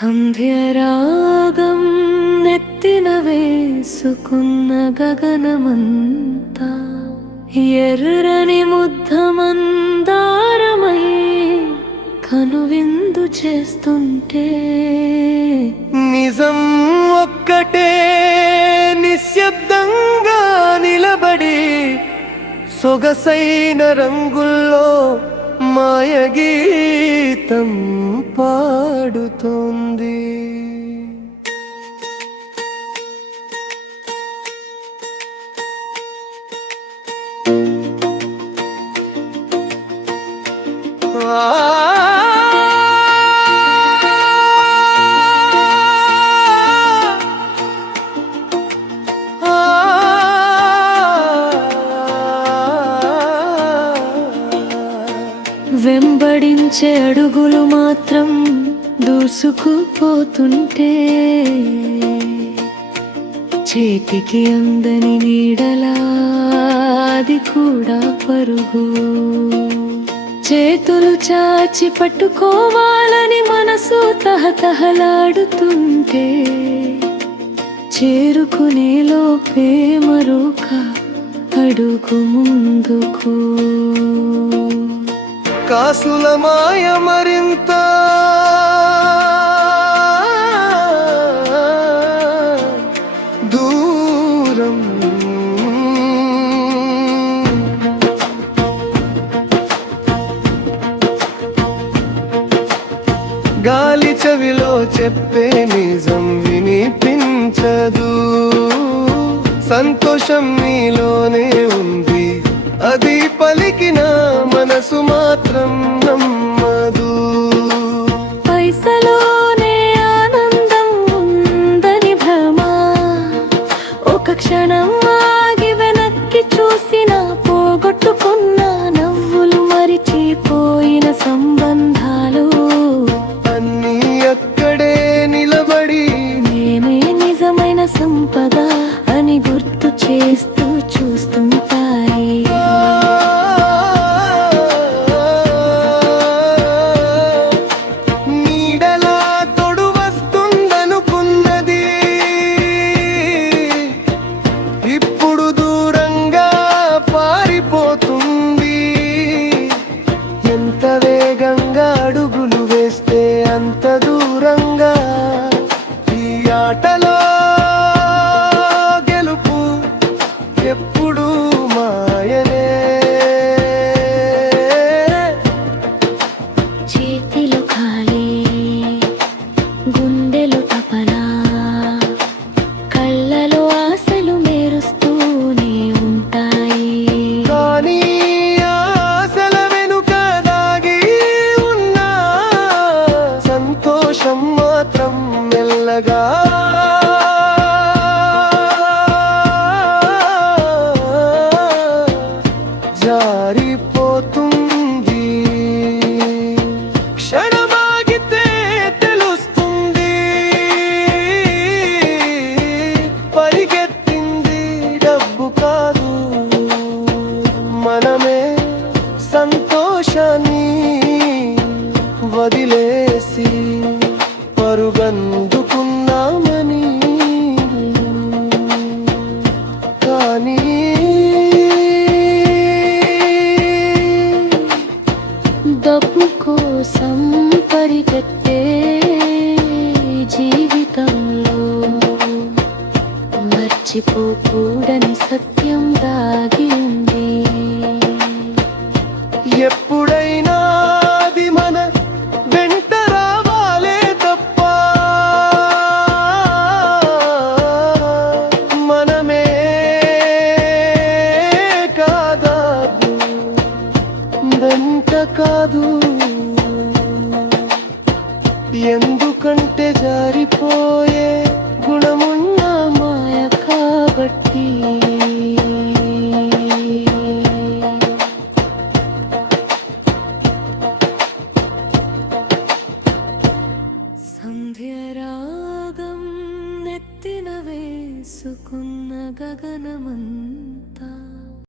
సంధ్యరాగం నెత్తిన వేసుకున్న గగనమంతా ఎర్రని ముద్దమందారమై కనువిందు చేస్తుంటే నిజం ఒక్కటే నిశ్శబ్దంగా నిలబడి సొగసైన రంగుల్లో మాయగీతం పాడుతోంది. వెంబడించే అడుగులు మాత్రం దూసుకుపోతుంటే చేతికి అందని నీడలా అది కూడా పరుగు. చేతులు చాచి పట్టుకోవాలని మనసు తహతహలాడుతుంటే చేరుకునే లోపే మరొక అడుగు ముందుకు. కాసుల మాయ మరింత దూరం, గాలి చెవిలో చెప్పే నిజం వినిపించదు. సంతోషం నీలోనే ఉంది, అది పలికిన మనసు మాత్రం నమ్మదు. పైసలోనే ఆనందం ఉందని భ్రమ, ఒక క్షణం ఆగి వెనక్కి చూసిన పోగొట్టుకున్న నవ్వులు మరిచిపోయిన సంబంధాలు అన్నీ అక్కడే నిలబడి మేమే నిజమైన సంపద అని గుర్తు చేస్తూ చూస్తుంటాయి. నీడలా తోడు వస్తుందనుకున్నది ఇప్పుడు దూరంగా పారిపోతుంది. ఎంత వేగంగా అడుగులు వేస్తే అంత దూరంగా. ఈ ఆటలో గెలుపు ఎప్పుడు మాయనే. చేతిలో ఖాళీ, గుండెలో తపనా, కళ్ళలో ఆశలు మెరుస్తూనే ఉంటాయి. కానీ ఆశల వెనుక దాగి ఉన్న సంతోషం మాత్రం మెల్లగా జారిపోతుంది. క్షణమాగితే తెలుస్తుంది, పరిగెత్తింది డబ్బు కాదు, మనమే సంతోషాన్ని వదిలేసి పరుగందుకున్నామని. కానీ డబ్బు కోసం పరిగెత్తే జీవితంలో మర్చిపోకూడని సత్యం దాగి ఉంది. ఎప్పుడైనా అది మన వెంట రావాలే తప్ప మనమే కాదు, వెంట కాదు. ఎందుకంటే జారిపోయే